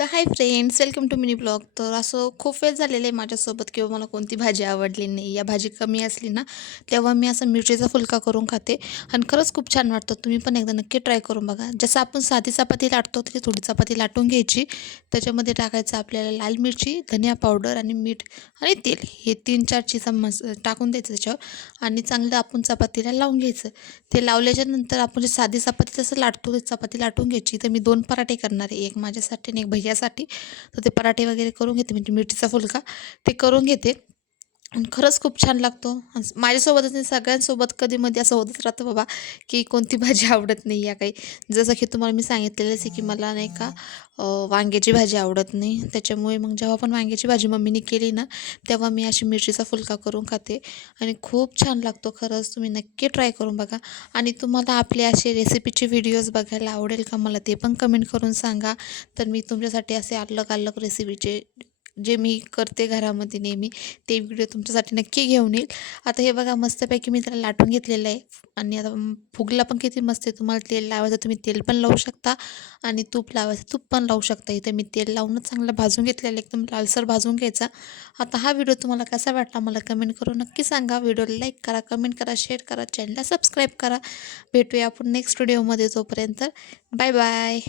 तर hi friends welcome to mini blog तर असं खूप वेळ झालेलं आहे माझ्यासोबत किंवा मला कोणती भाजी आवडली नाही. या भाजी कमी असली ना तेव्हा मी असं मिरचीचा फुलका करून खाते. आणि खरंच खूप छान वाटतं. तुम्ही पण एकदा नक्की ट्राय करून बघा. जसं आपण साधी चपाती लाटतो तशी थोडी चपाती लाटून घ्यायची. त्याच्यामध्ये टाकायचं आपल्याला लाल मिरची धनिया पावडर आणि मीठ आणि तेल. हे तीन चार चिसा मस टाकून द्यायचं त्याच्यावर. आणि चांगलं आपण चपातीला लावून घ्यायचं. ते लावल्याच्या नंतर आपण जे साधी चपाती जसं लाटतो ते चपाती लाटून घ्यायची. तर मी दोन पराठे करणार आहे. एक माझ्यासाठी आणि एक यासाठी. तर ते पराठे वगैरे करून घेते. म्हणजे मिरचीचा फुलका ते करून घेते. आणि खरंच खूप छान लागतो. माझ्यासोबतच नाही सगळ्यांसोबत कधीमध्ये असं होतच राहतं बाबा की कोणती भाजी आवडत नाही या काही. जसं की तुम्हाला मी सांगितलेलंच आहे की मला नाही का वांग्याची भाजी आवडत नाही. त्याच्यामुळे मग जेव्हा पण वांग्याची भाजी मम्मीने केली ना तेव्हा मी अशी मिरचीचा फुलका करून खाते. आणि खूप छान लागतो खरंच तुम्ही नक्की ट्राय करून बघा. आणि तुम्हाला आपले असे रेसिपीचे व्हिडिओज बघायला आवडेल का मला ते पण कमेंट करून सांगा. तर मी तुमच्यासाठी असे अलग अलग रेसिपीचे जे मी करते घरामध्ये नेहमी ते व्हिडिओ तुमच्यासाठी नक्की घेऊन येईल. आता हे बघा मस्तपैकी मी त्याला लाटून घेतलेलं आहे. आणि आता फुगला पण किती मस्त आहे. तुम्हाला तेल लावायचं तुम्ही तेल पण लावू शकता आणि तूप लावायचं तूप पण लावू शकता. इथे मी तेल लावूनच चांगलं भाजून घेतलेलं आहे, एकदम लालसर भाजून घ्यायचा. आता हा व्हिडिओ तुम्हाला कसा वाटला मला कमेंट करून नक्की सांगा. व्हिडिओला लाईक करा कमेंट करा शेअर करा चॅनलला सबस्क्राईब करा. भेटूया आपण नेक्स्ट व्हिडिओमध्ये तोपर्यंत. Bye bye.